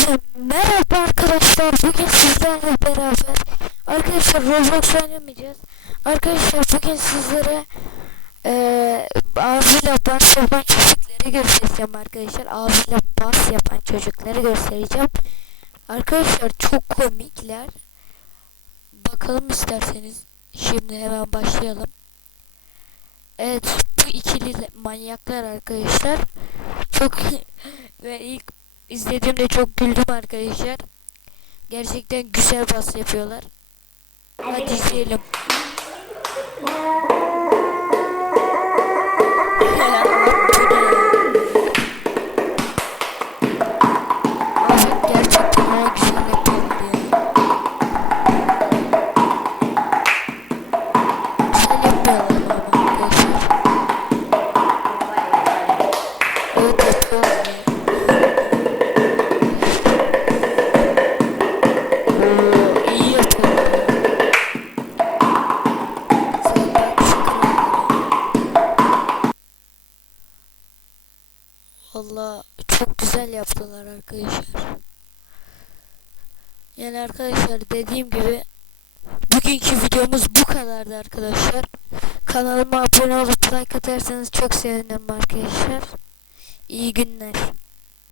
Herkese merhaba arkadaşlar. Bugün sizlerle beraber arkadaşlar Roblox oynamayacağız. Arkadaşlar bugün sizlere eee ağzıyla bas yapan çocukları göstereceğim arkadaşlar. Ağzıyla bas yapan çocukları göstereceğim. Arkadaşlar çok komikler. Bakalım isterseniz. Şimdi hemen başlayalım. Evet bu ikili manyaklar arkadaşlar. Çok ve ilk izlediğimde çok güldüm arkadaşlar. Gerçekten güzel bas yapıyorlar. Hadi izleyelim. Valla çok güzel yaptılar arkadaşlar. Yani arkadaşlar dediğim gibi bugünkü videomuz bu kadardı arkadaşlar. Kanalıma abone olup like atarsanız çok sevinirim arkadaşlar. İyi günler.